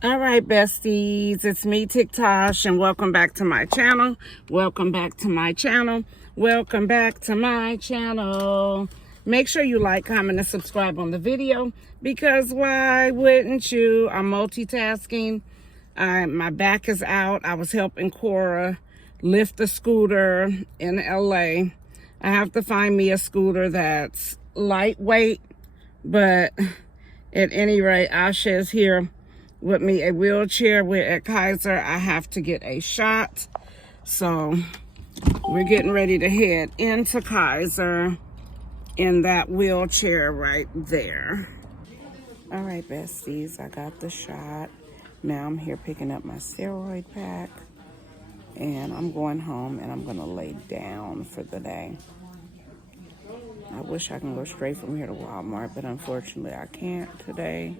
All right, besties, it's me, TikTosh, and welcome back to my channel. Welcome back to my channel. Welcome back to my channel. Make sure you like, comment, and subscribe on the video, because why wouldn't you? I'm multitasking. My back is out. I was helping Cora lift the scooter in LA. I have to find me a scooter that's lightweight, but at any rate, Asha is here with me, a wheelchair. We're at Kaiser. I have to get a shot. So we're getting ready to head into Kaiser in that wheelchair right there. All right, besties, I got the shot. Now I'm here picking up my steroid pack. And I'm going home and I'm going to lay down for the day. I wish I can go straight from here to Walmart, but unfortunately I can't today.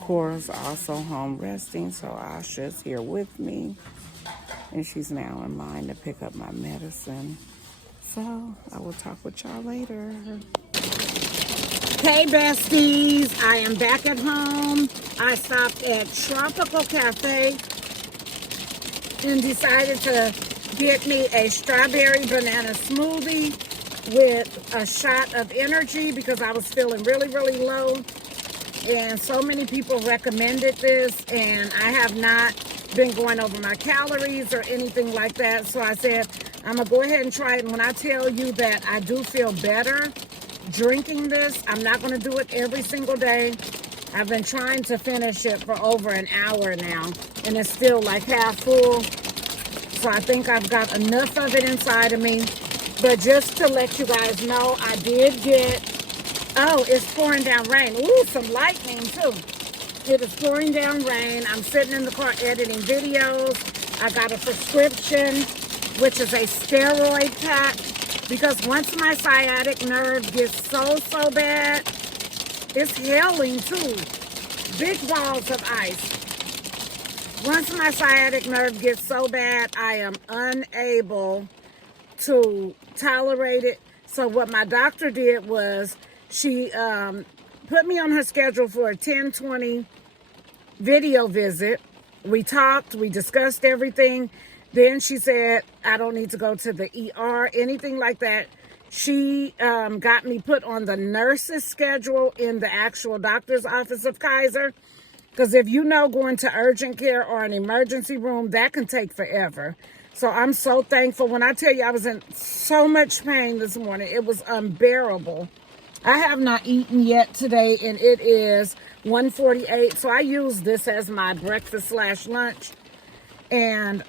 Cora's also home resting, so Asha's here with me, and she's now in line to pick up my medicine. So I will talk with y'all later. Hey besties, I am back at home. I stopped at Tropical Cafe and decided to get me a strawberry banana smoothie with a shot of energy because I was feeling really, really low. And so many people recommended this, and I have not been going over my calories or anything like that. So I said, I'm going to go ahead and try it. And when I tell you that I do feel better drinking this, I'm not going to do it every single day. I've been trying to finish it for over an hour now, and it's still like half full. So I think I've got enough of it inside of me. But just to let you guys know, I did get... Oh, it's pouring down rain. Ooh, some lightning too. It is pouring down rain. I'm sitting in the car editing videos. I got a prescription, which is a steroid pack, because once my sciatic nerve gets so bad, it's hailing too. Big balls of ice. Once my sciatic nerve gets so bad, I am unable to tolerate it. So what my doctor did was, she put me on her schedule for a 10:20 video visit. We talked, we discussed everything. Then she said, I don't need to go to the ER, anything like that. She got me put on the nurse's schedule in the actual doctor's office of Kaiser. Because if you know, going to urgent care or an emergency room, that can take forever. So I'm so thankful. When I tell you I was in so much pain this morning, it was unbearable. I have not eaten yet today, and it is 1:48. So I use this as my breakfast / lunch. And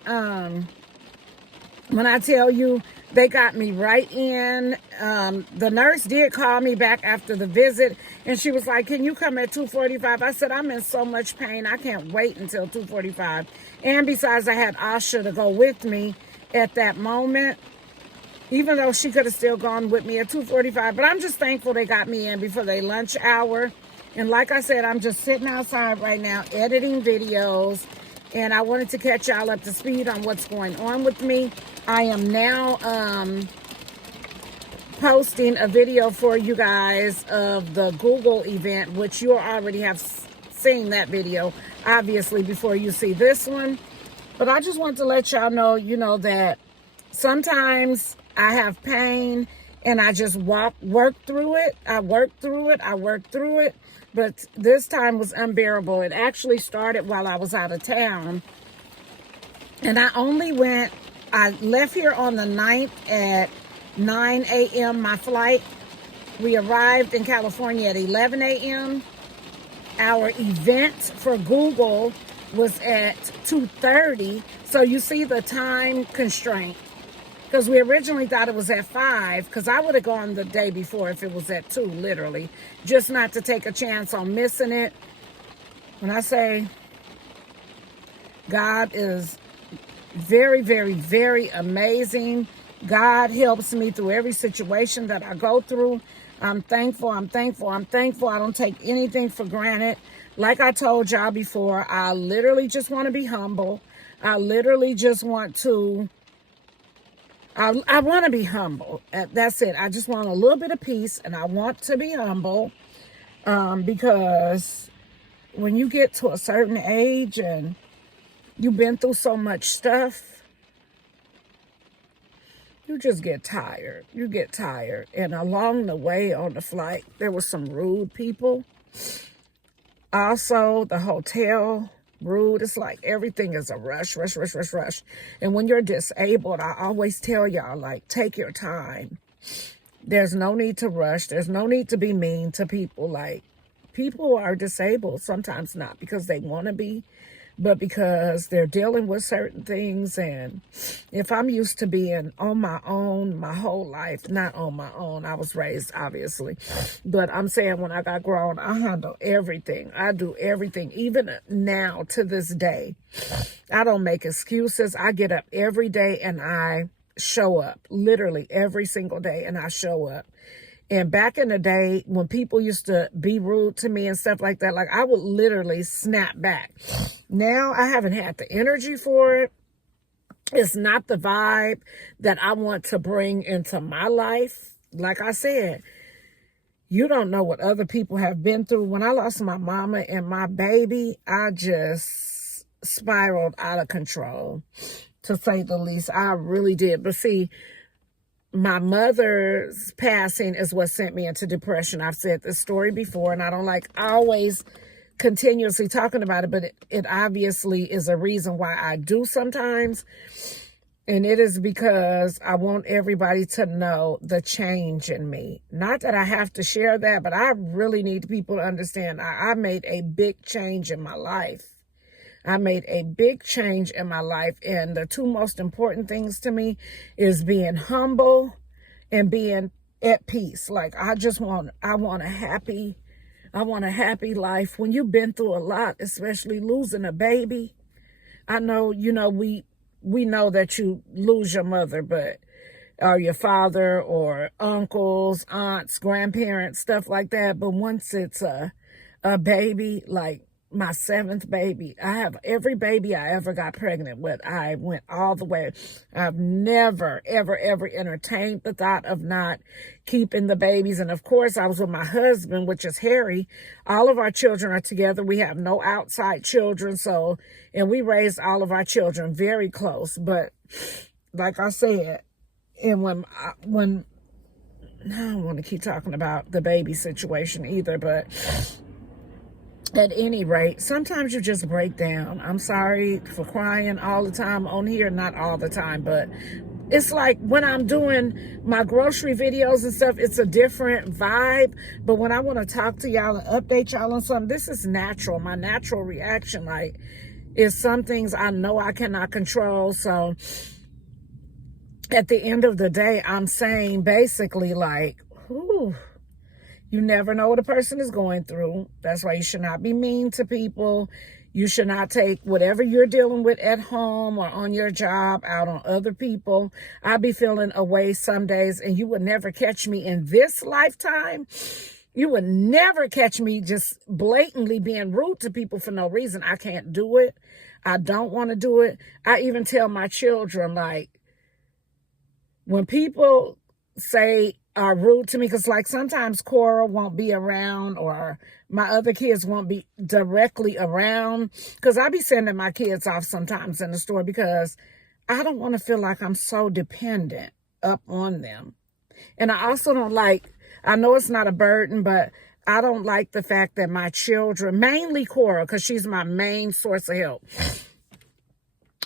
when I tell you, they got me right in. The nurse did call me back after the visit, and she was like, can you come at 2:45? I said, I'm in so much pain, I can't wait until 2:45. And besides, I had Asha to go with me at that moment, even though she could have still gone with me at 2:45. But I'm just thankful they got me in before their lunch hour. And like I said, I'm just sitting outside right now editing videos. And I wanted to catch y'all up to speed on what's going on with me. I am now posting a video for you guys of the Google event, which you already have seen that video, obviously, before you see this one. But I just want to let y'all know, that sometimes I have pain and I just work through it. I work through it. But this time was unbearable. It actually started while I was out of town. And I left here on the 9th at 9 a.m. my flight. We arrived in California at 11 a.m. Our event for Google was at 2:30. So you see the time constraint. Because we originally thought it was at 5, because I would have gone the day before if it was at 2, literally. Just not to take a chance on missing it. When I say God is very, very, very amazing. God helps me through every situation that I go through. I'm thankful. I don't take anything for granted. Like I told y'all before, I literally just want to be humble. I literally just want to... I want to be humble. That's it. I just want a little bit of peace, and I want to be humble because when you get to a certain age and you've been through so much stuff, you just get tired. You get tired. And along the way on the flight, there were some rude people. Also, the hotel, rude. It's like everything is a rush, rush, rush, rush, rush. And when you're disabled, I always tell y'all, like, take your time. There's no need to rush. There's no need to be mean to people. Like, people are disabled, sometimes not because they want to be, but because they're dealing with certain things. And if I'm used to being on my own my whole life, not on my own, I was raised, obviously, but I'm saying when I got grown, I handle everything. I do everything. Even now, to this day, I don't make excuses. I get up every day and I show up, literally every single day, and I show up. And back in the day, when people used to be rude to me and stuff like that, like, I would literally snap back. Now, I haven't had the energy for it. It's not the vibe that I want to bring into my life. Like I said, you don't know what other people have been through. When I lost my mama and my baby, I just spiraled out of control, to say the least. I really did. But see, my mother's passing is what sent me into depression. I've said this story before, and I don't like always continuously talking about it, but it obviously is a reason why I do sometimes. And it is because I want everybody to know the change in me. Not that I have to share that, but I really need people to understand I made a big change in my life. I made a big change in my life, and the two most important things to me is being humble and being at peace. Like, I want a happy life. When you've been through a lot, especially losing a baby, I know, we know that you lose your mother, or your father, or uncles, aunts, grandparents, stuff like that. But once it's a baby, like my 7th baby, I have every baby I ever got pregnant with. I went all the way. I've never, ever, ever entertained the thought of not keeping the babies. And of course, I was with my husband, which is Harry. All of our children are together. We have no outside children. And we raised all of our children very close. But like I said, and when I don't want to keep talking about the baby situation either, but at any rate, sometimes you just break down. I'm sorry for crying all the time on here. Not all the time, but it's like when I'm doing my grocery videos and stuff, it's a different vibe. But when I want to talk to y'all and update y'all on something, this is natural. My natural reaction, like, is some things I know I cannot control. So at the end of the day, I'm saying basically, like, whew, you never know what a person is going through. That's why you should not be mean to people. You should not take whatever you're dealing with at home or on your job out on other people. I be feeling away some days, and you would never catch me in this lifetime. You would never catch me just blatantly being rude to people for no reason. I can't do it. I don't want to do it. I even tell my children, like, when people are rude to me, because like sometimes Cora won't be around, or my other kids won't be directly around, because I be sending my kids off sometimes in the store because I don't want to feel like I'm so dependent up on them. And I also don't like, I know it's not a burden, but I don't like the fact that my children, mainly Cora, because she's my main source of help,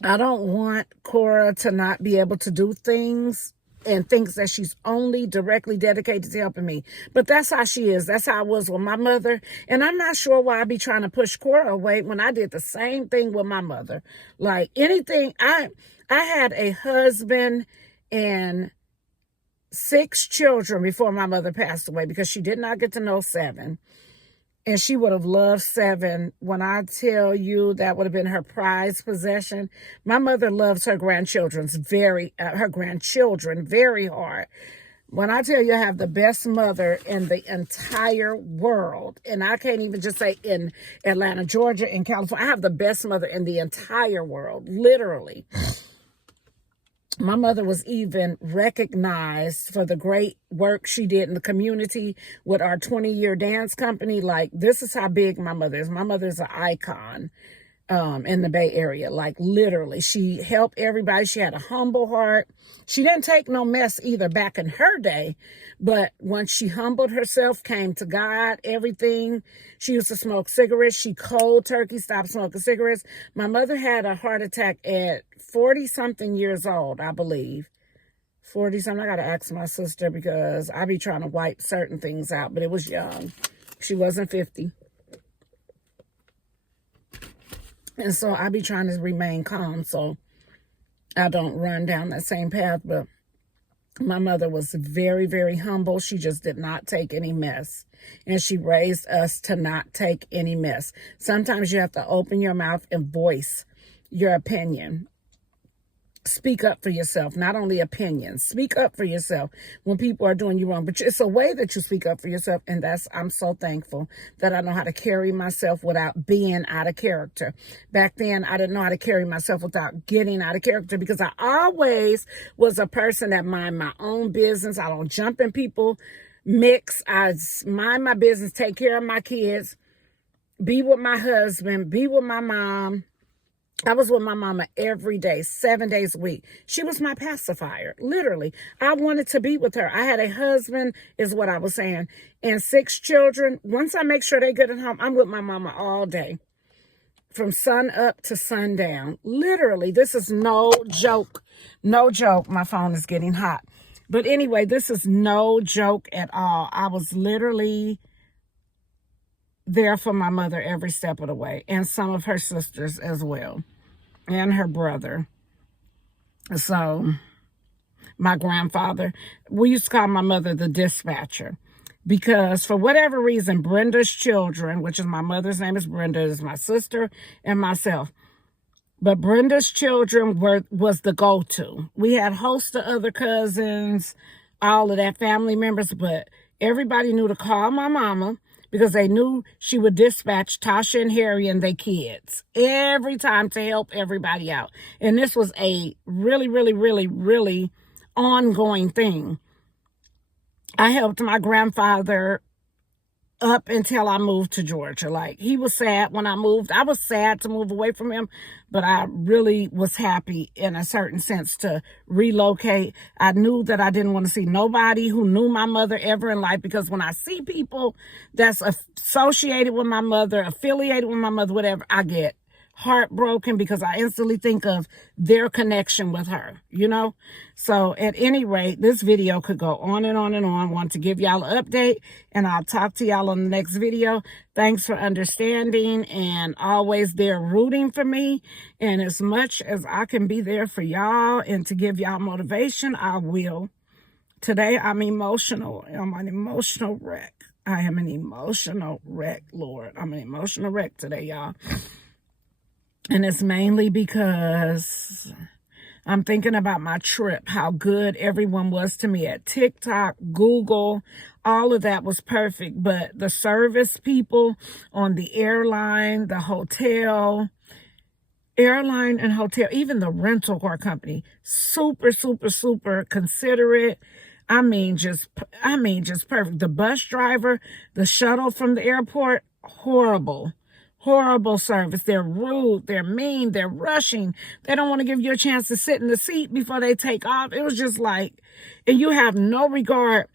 I don't want Cora to not be able to do things and thinks that she's only directly dedicated to helping me. But that's how she is. That's how I was with my mother. And I'm not sure why I be trying to push Cora away when I did the same thing with my mother. Like anything, I had a husband and 6 children before my mother passed away, because she did not get to know 7. And she would have loved 7. When I tell you that would have been her prized possession. My mother loves her grandchildren very hard. When I tell you I have the best mother in the entire world, and I can't even just say in Atlanta, Georgia, in California, I have the best mother in the entire world, literally. My mother was even recognized for the great work she did in the community with our 20-year dance company. Like, this is how big my mother is. My mother is an icon in the Bay Area. Like, literally, she helped everybody. She had a humble heart. She didn't take no mess either back in her day, but once she humbled herself, came to God, everything. She used to smoke cigarettes. She cold turkey stopped smoking cigarettes. My mother had a heart attack at 40 something years old, I believe. 40 something. I got to ask my sister because I be trying to wipe certain things out, but it was young. She wasn't 50. And so I be trying to remain calm so I don't run down that same path. But my mother was very, very humble. She just did not take any mess. And she raised us to not take any mess. Sometimes you have to open your mouth and voice your opinion. Speak up for yourself, not only opinions. Speak up for yourself when people are doing you wrong. But it's a way that you speak up for yourself. And I'm so thankful that I know how to carry myself without being out of character. Back then, I didn't know how to carry myself without getting out of character because I always was a person that mind my own business. I don't jump in people mix. I mind my business, take care of my kids, be with my husband, be with my mom. I was with my mama every day, 7 days a week. She was my pacifier, literally. I wanted to be with her. I had a husband, is what I was saying, and 6 children. Once I make sure they're good at home, I'm with my mama all day, from sun up to sundown. Literally, this is no joke. No joke. My phone is getting hot. But anyway, this is no joke at all. I was literally there for my mother every step of the way, and some of her sisters as well, and her brother. So my grandfather, we used to call my mother the dispatcher, because for whatever reason, Brenda's children, which is my mother's name is Brenda, is my sister and myself, but Brenda's children was the go-to. We had hosts of other cousins, all of that, family members, but everybody knew to call my mama, because they knew she would dispatch Tasha and Harry and their kids every time to help everybody out. And this was a really, really, really, really ongoing thing. I helped my grandfather up until I moved to Georgia. Like, he was sad when I moved. I was sad to move away from him, but I really was happy in a certain sense to relocate. I knew that I didn't want to see nobody who knew my mother ever in life, because when I see people that's associated with my mother, affiliated with my mother, whatever, I get heartbroken, because I instantly think of their connection with her, you know? So at any rate, this video could go on and on and on. I want to give y'all an update, and I'll talk to y'all on the next video. Thanks for understanding and always there rooting for me. And as much as I can be there for y'all and to give y'all motivation, I will. Today, I'm emotional. I'm an emotional wreck. I am an emotional wreck, Lord. I'm an emotional wreck today, y'all. And it's mainly because I'm thinking about my trip, how good everyone was to me at TikTok, Google, all of that was perfect. But the service people on the airline, the hotel, and hotel, even the rental car company, super, super, super considerate. I mean, just perfect. The bus driver, the shuttle from the airport, horrible. Horrible service. They're rude. They're mean. They're rushing. They don't want to give you a chance to sit in the seat before they take off. It was just like, and you have no regard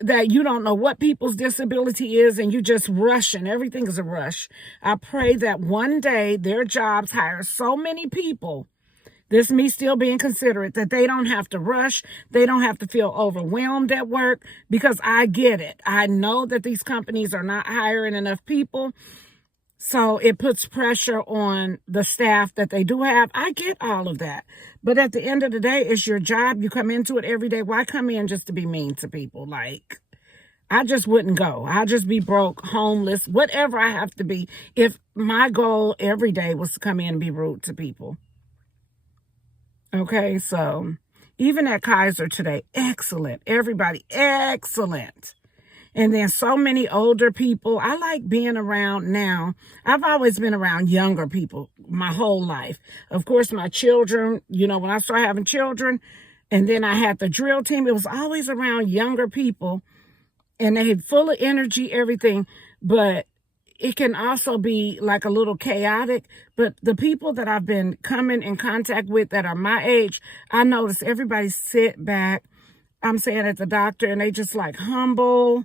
that you don't know what people's disability is, and you just rushing. Everything is a rush. I pray that one day their jobs hire so many people, this me still being considerate, that they don't have to rush. They don't have to feel overwhelmed at work, because I get it. I know that these companies are not hiring enough people. So it puts pressure on the staff that they do have. I get all of that. But at the end of the day, it's your job. You come into it every day. Why come in just to be mean to people? Like, I just wouldn't go. I'll just be broke, homeless, whatever I have to be, if my goal every day was to come in and be rude to people. Okay, so even at Kaiser today, excellent. Everybody, excellent. And then so many older people. I like being around now. I've always been around younger people my whole life. Of course, my children, you know, when I started having children, and then I had the drill team, it was always around younger people, and they had full of energy, everything. But it can also be like a little chaotic. But the people that I've been coming in contact with that are my age, I notice everybody sit back. I'm saying at the doctor, and they just like humble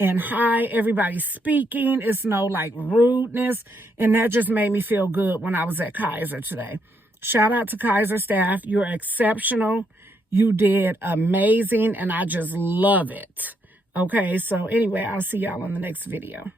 and hi, everybody's speaking. It's no like rudeness. And that just made me feel good when I was at Kaiser today. Shout out to Kaiser staff. You're exceptional. You did amazing. And I just love it. Okay. So anyway, I'll see y'all in the next video.